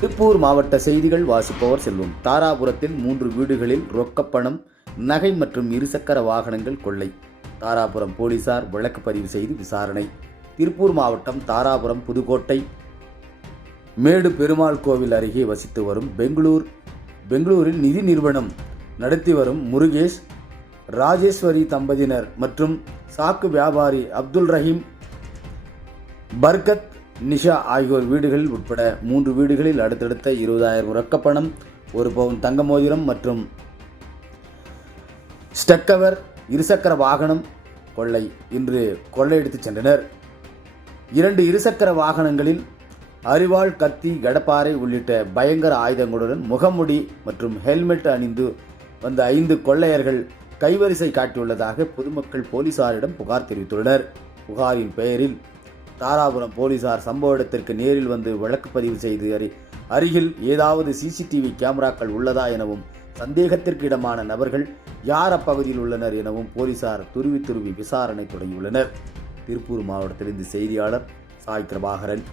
திருப்பூர் மாவட்ட செய்திகள் வாசிப்பவர் செல்வம். தாராபுரத்தில் மூன்று வீடுகளில் ரொக்கப்பணம் நகை மற்றும் இருசக்கர வாகனங்கள் கொள்ளை. தாராபுரம் போலீசார் வழக்கு பதிவு செய்து விசாரணை. திருப்பூர் மாவட்டம் தாராபுரம் புதுக்கோட்டை. மேடு பெருமாள் கோவில் அருகே வசித்து வரும் பெங்களூர். பெங்களூரில் நிதி நிறுவனம் நடத்தி வரும் முருகேஷ் ராஜேஸ்வரி தம்பதியினர் மற்றும் சாக்கு வியாபாரி அப்துல் ரஹீம் பர்கத் நிஷா ஆகியோர் வீடுகளில் உட்பட மூன்று வீடுகளில் அடுத்தடுத்த இருபதாயிரம் ரொக்கப்பணம் ஒரு பவுன் தங்க மோதிரம் மற்றும் ஸ்டக்கவர் இருசக்கர வாகனம் கொள்ளை இன்று கொள்ளையடித்துச் சென்றனர். இரண்டு இருசக்கர வாகனங்களில் அரிவாள் கத்தி கடப்பாறை உள்ளிட்ட பயங்கர ஆயுதங்களுடன் முகமுடி மற்றும் ஹெல்மெட் அணிந்து வந்த ஐந்து கொள்ளையர்கள் கைவரிசை காட்டியுள்ளதாக பொதுமக்கள் போலீசாரிடம் புகார் தெரிவித்துள்ளனர். புகாரின் பெயரில் தாராபுரம் போலீசார் சம்பவ இடத்திற்கு நேரில் வந்து வழக்கு பதிவு செய்து அறி அருகில் ஏதாவது சிசிடிவி கேமராக்கள் உள்ளதா எனவும் சந்தேகத்திற்கு இடமான நபர்கள் யார் அப்பகுதியில் உள்ளனர் எனவும் போலீசார் துருவி துருவி விசாரணை தொடங்கியுள்ளனர். திருப்பூர் மாவட்டத்திலிருந்து செய்தியாளர் சாய் பிரபாகரன்.